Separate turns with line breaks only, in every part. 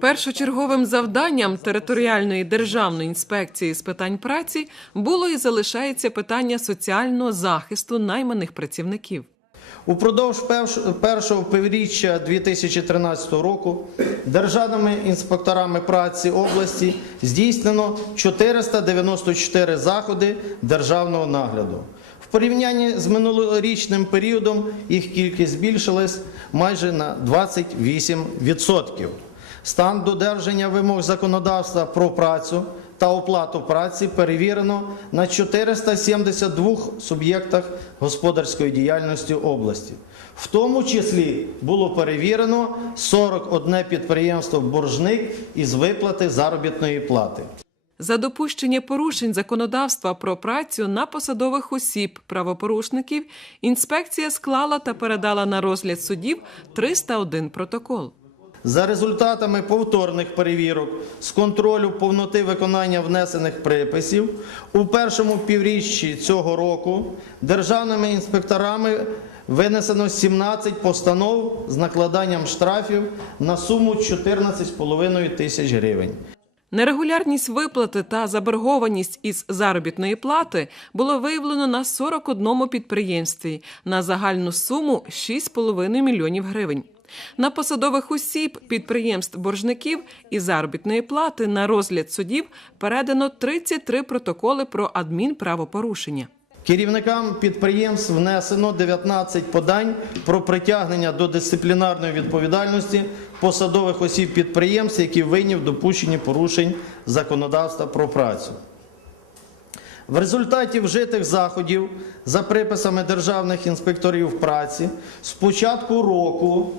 Першочерговим завданням територіальної державної інспекції з питань праці було і залишається питання соціального захисту найманих працівників.
Упродовж перш- першого півріччя 2013 року державними інспекторами праці області здійснено 494 заходи державного нагляду. Порівнянні з минулорічним періодом їх кількість збільшилась майже на 28%. Стан додержання вимог законодавства про працю та оплату праці перевірено на 472 суб'єктах господарської діяльності області. В тому числі було перевірено 41 підприємство боржник із виплати заробітної плати.
За допущення порушень законодавства про працю на посадових осіб правопорушників інспекція склала та передала на розгляд судів 301 протокол.
За результатами повторних перевірок з контролю повноти виконання внесених приписів у першому півріччі цього року державними інспекторами винесено 17 постанов з накладанням штрафів на суму 14,5 тисяч гривень.
Нерегулярність виплати та заборгованість із заробітної плати було виявлено на 41 підприємстві на загальну суму 6,5 мільйонів гривень. На посадових осіб підприємств боржників і заробітної плати на розгляд судів передано 33 протоколи про адмінправопорушення.
Керівникам підприємств внесено 19 подань про притягнення до дисциплінарної відповідальності посадових осіб підприємств, які винні в допущенні порушень законодавства про працю. В результаті вжитих заходів за приписами державних інспекторів праці з початку року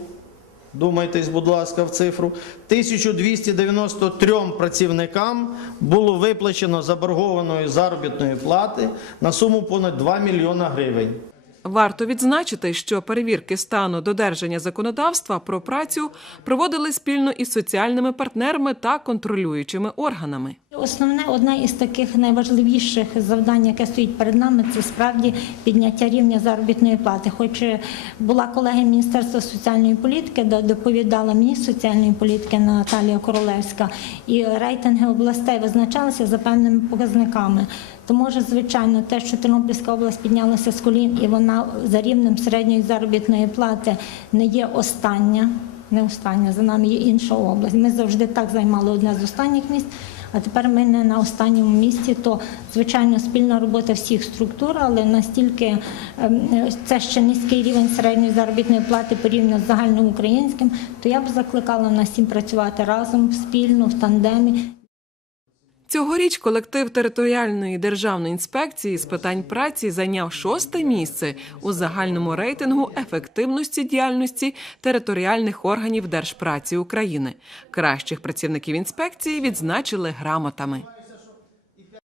Думайтесь, будь ласка, в цифру. 1293 працівникам було виплачено заборгованої заробітної плати на суму понад 2 мільйона гривень.
Варто відзначити, що перевірки стану додержання законодавства про працю проводили спільно із соціальними партнерами та контролюючими органами.
Основне одне із таких найважливіших завдань, яке стоїть перед нами, це справді підняття рівня заробітної плати. Хоч е, була колега Міністерства соціальної політики, де доповідала міністр соціальної політики Наталія Королевська, і рейтинги областей визначалися за певними показниками. То може, звичайно, те, що Тернопільська область піднялася з колін, і вона за рівнем середньої заробітної плати не є остання. Не остання, за нами є інша область. Ми завжди так займали одне з останніх місць. А тепер ми не на останньому місці, то звичайно спільна робота всіх структур, але настільки ем, це ще низький рівень середньої заробітної плати порівняно з загальноукраїнським, то я б закликала нас всім працювати разом спільно в тандемі.
Цьогоріч колектив територіальної державної інспекції з питань праці зайняв шосте місце у загальному рейтингу ефективності діяльності територіальних органів держпраці України. Кращих працівників інспекції відзначили грамотами.